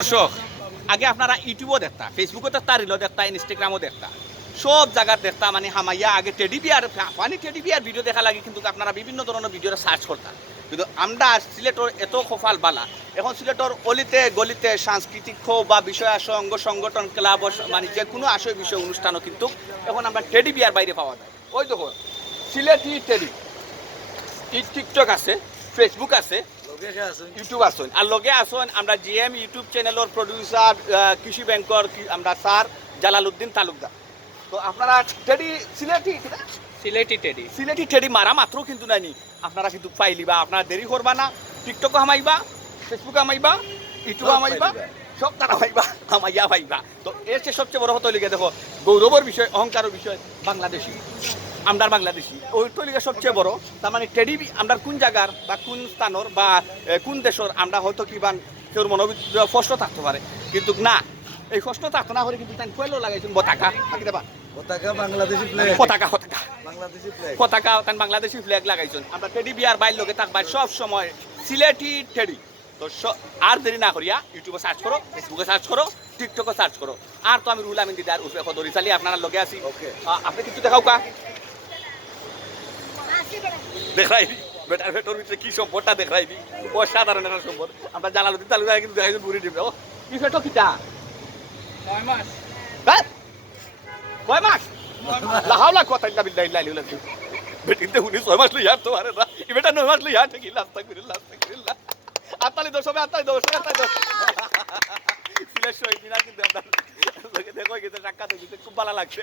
দর্শক আগে আপনারা ইউটিউবও দেখতা ফেসবুকও দেখতা রিলও দেখতা ইনস্টাগ্রামও দেখতা সব জায়গা দেখতা মানে হামাইয়া আগে টেডি বিয়ার মানে টেডি বিয়ার ভিডিও দেখা লাগে কিন্তু আপনারা বিভিন্ন ধরনের ভিডিও সার্চ করতা কিন্তু আমরা সিলেটর এত খোফাল বালা এখন সিলেটর অলিতে গলিতে সাংস্কৃতিক ক্ষোভ বা বিষয় আসে অঙ্গ সংগঠন ক্লাব মানে যে কোনো আসয় বিষয় অনুষ্ঠানও কিন্তু এখন আমরা টেডি বিয়ার বাইরে পাওয়া যায় ওই দেখো সিলেটি টেডি টিকটক আছে ফেসবুক আছে ইউটিউব আসুন আর লগে আসুন আমরা জিএম ইউটিউব চ্যানেলের প্রডিউসার কৃষি ব্যাংকর আমরা স্যার জালালউদ্দিন তালুকদার তো আপনারা টেডি সিলেটি টেডি মারা মাত্র কিন্তু নাইনি আপনারা কিন্তু পাইলিবা আপনারা দেরি করবা না টিকটক হামাইবা ফেসবুক হামাইবা ইউটিউব হামাইবা সব তারা পাইবা হামাইয়া পাইবা তো এর চেয়ে সবচেয়ে বড় কথা লিখে দেখো গৌরবের বিষয় অহংকারের বিষয় বাংলাদেশি আমরা বাংলাদেশি ওইটা লিগে সবচেয়ে বড় তার মানে টেডি আমরা কোন জায়গার বা কোন স্থানের বা কোন দেশের আমরা হয়তো কিবা কেউ মনোবিদ্য প্রশ্ন থাকতে পারে কিন্তু না এই প্রশ্ন থাকতো না হলে কিন্তু তাই কইলেও লাগাইছেন পতাকা থাকি দেবা পতাকা তাই বাংলাদেশি ফ্ল্যাগ লাগাইছেন আমরা টেডি বিয়ার বাইর লোকে থাকবা সব সময় সিলেটি টেডি তো আর দেরি না করিয়া ইউটিউবে সার্চ করো ফেসবুকে সার্চ করো টিকটকে সার্চ করো আর তো আমি রুল আমিন দিদার উঠে কদরি চালি আপনারা লগে আছি আপনি কিছু দেখাও কা দেখাইবি বেটার ভেতর ভিতরে কি সম্পদটা দেখাইবি অসাধারণ একটা সম্পদ আমরা জালালউদ্দিন তালুকদার কিন্তু দেখাইছেন বুড়ি ডিম ও কি ফেটো কিটা 9 মাস হ্যাঁ কয় মাস লাহাওলা কথা ইল্লা বিল্লাহ ইল্লা ইল্লাহ বেটিতে 6 মাস লইয়া তো আরে না এই বেটা 9 মাস লইয়া ঠিকই আস্তাগফিরুল্লাহ আতালি দোষ হবে আতালি দোষ সিলেট শহীদ দিনা কিন্তু আমরা দেখো গেছে টাকা দেখতে খুব ভালো লাগছে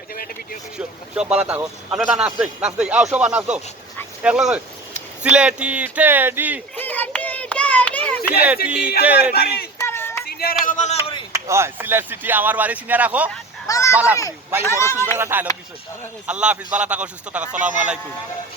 সব ভালো থাকো আমরা নাচ দেই আও সবাই নাচ দাও একলগে সিলেটি টেডি সিনিয়র রাখো ভালো করে হয় সিলেট সিটি আমার বাড়ি সিনিয়র রাখো ভালো করি ভাই বড় সুন্দর একটা ডায়লগ দিছে আল্লাহ হাফেজ ভালো থাকো সুস্থ থাকো আসসালামু আলাইকুম